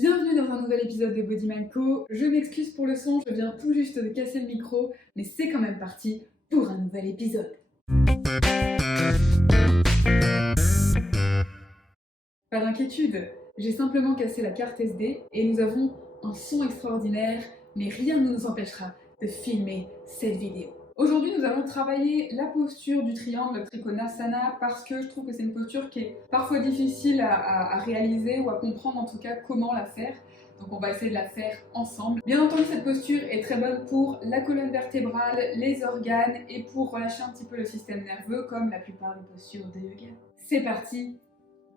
Bienvenue dans un nouvel épisode de Body Mind Co. Je m'excuse pour le son, je viens tout juste de casser le micro, mais c'est quand même parti pour un nouvel épisode. Pas d'inquiétude, j'ai simplement cassé la carte SD et nous avons un son extraordinaire, mais rien ne nous empêchera de filmer cette vidéo. Aujourd'hui, nous allons travailler la posture du triangle Trikonasana parce que je trouve que c'est une posture qui est parfois difficile à réaliser ou à comprendre en tout cas comment la faire. Donc on va essayer de la faire ensemble. Bien entendu, cette posture est très bonne pour la colonne vertébrale, les organes et pour relâcher un petit peu le système nerveux comme la plupart des postures de yoga. C'est parti!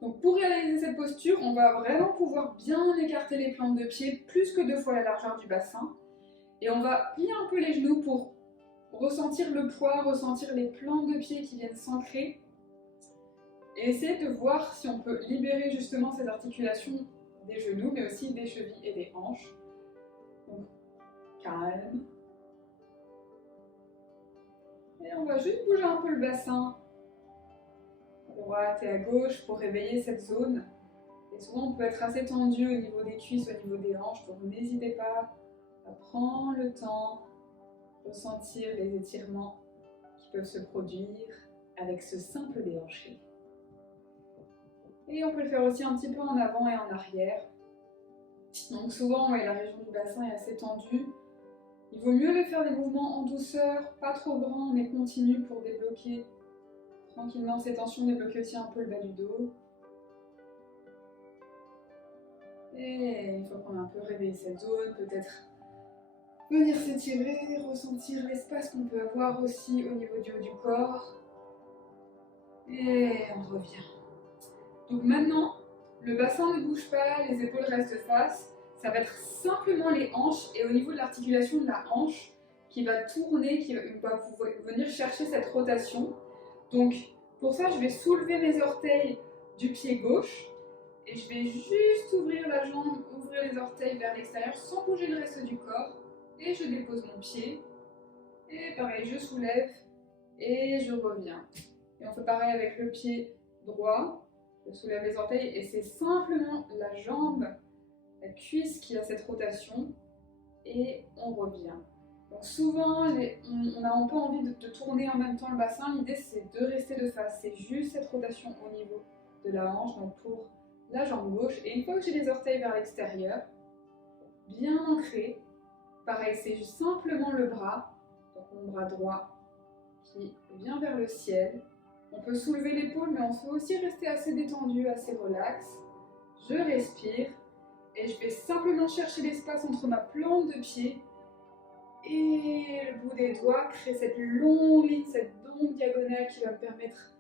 Donc pour réaliser cette posture, on va vraiment pouvoir bien écarter les plantes de pied plus que 2 fois la largeur du bassin. Et on va plier un peu les genoux pour ressentir le poids, ressentir les plantes de pied qui viennent s'ancrer. Et essayer de voir si on peut libérer justement ces articulations des genoux, mais aussi des chevilles et des hanches. Donc calme. Et on va juste bouger un peu le bassin à droite et à gauche pour réveiller cette zone. Et souvent on peut être assez tendu au niveau des cuisses, au niveau des hanches, donc n'hésitez pas à prendre le temps de ressentir les étirements qui peuvent se produire avec ce simple déhanché. Et on peut le faire aussi un petit peu en avant et en arrière. Donc souvent la région du bassin est assez tendue. Il vaut mieux faire des mouvements en douceur, pas trop grands mais continus pour débloquer tranquillement ces tensions, débloquer aussi un peu le bas du dos. Et une fois qu'on a un peu réveillé cette zone, peut-être venir s'étirer, ressentir l'espace qu'on peut avoir aussi au niveau du haut du corps. Et on revient. Donc maintenant, le bassin ne bouge pas, les épaules restent face. Ça va être simplement les hanches et au niveau de l'articulation de la hanche qui va tourner, qui va venir chercher cette rotation. Donc pour ça, je vais soulever mes orteils du pied gauche et je vais juste ouvrir la jambe, ouvrir les orteils vers l'extérieur sans bouger le reste du corps. Et je dépose mon pied. Et pareil, je soulève et je reviens. Et on fait pareil avec le pied droit. Je soulève les orteils et c'est simplement la jambe, la cuisse qui a cette rotation. Et on revient. Donc souvent, on n'a pas envie de tourner en même temps le bassin. L'idée, c'est de rester de face. C'est juste cette rotation au niveau de la hanche, donc pour la jambe gauche. Et une fois que j'ai les orteils vers l'extérieur, bien ancrés, pareil, c'est simplement le bras, donc mon bras droit qui vient vers le ciel. On peut soulever l'épaule, mais on peut aussi rester assez détendu, assez relax. Je respire et je vais simplement chercher l'espace entre ma plante de pied et le bout des doigts, créer cette longue ligne, cette longue diagonale qui va me permettre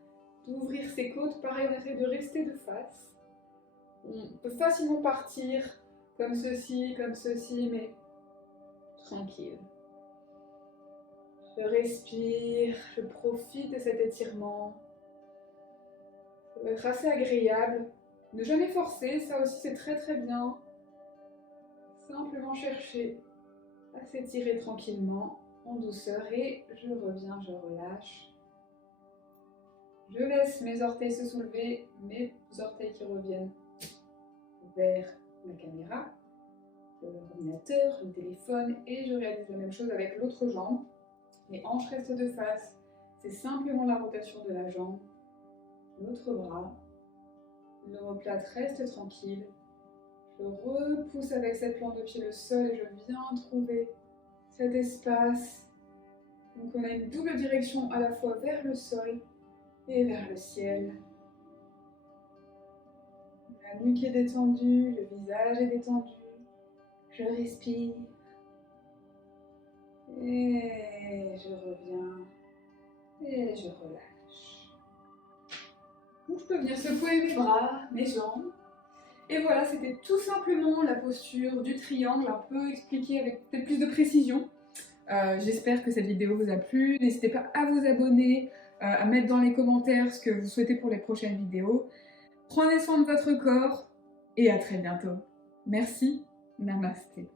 d'ouvrir ses côtes. Pareil, on essaie de rester de face. On peut facilement partir comme ceci, mais tranquille. Je respire, je profite de cet étirement. Ça va être assez agréable. Ne jamais forcer, ça aussi c'est très bien. Simplement chercher à s'étirer tranquillement, en douceur et je reviens, je relâche. Je laisse mes orteils se soulever, mes orteils qui reviennent vers la caméra, l'ordinateur, le téléphone et je réalise la même chose avec l'autre jambe. Les hanches restent de face, c'est simplement la rotation de la jambe. L'autre bras, l'omoplate reste tranquille. Je repousse avec cette plante de pied le sol et je viens trouver cet espace. Donc on a une double direction à la fois vers le sol et vers le ciel. La nuque est détendue, le visage est détendu. Je respire. Et je reviens. Et je relâche. Donc je peux venir secouer mes bras, mes jambes. Et voilà, c'était tout simplement la posture du triangle, un peu expliquée avec peut-être plus de précision. J'espère que cette vidéo vous a plu. N'hésitez pas à vous abonner, à mettre dans les commentaires ce que vous souhaitez pour les prochaines vidéos. Prenez soin de votre corps et à très bientôt. Merci, namasté.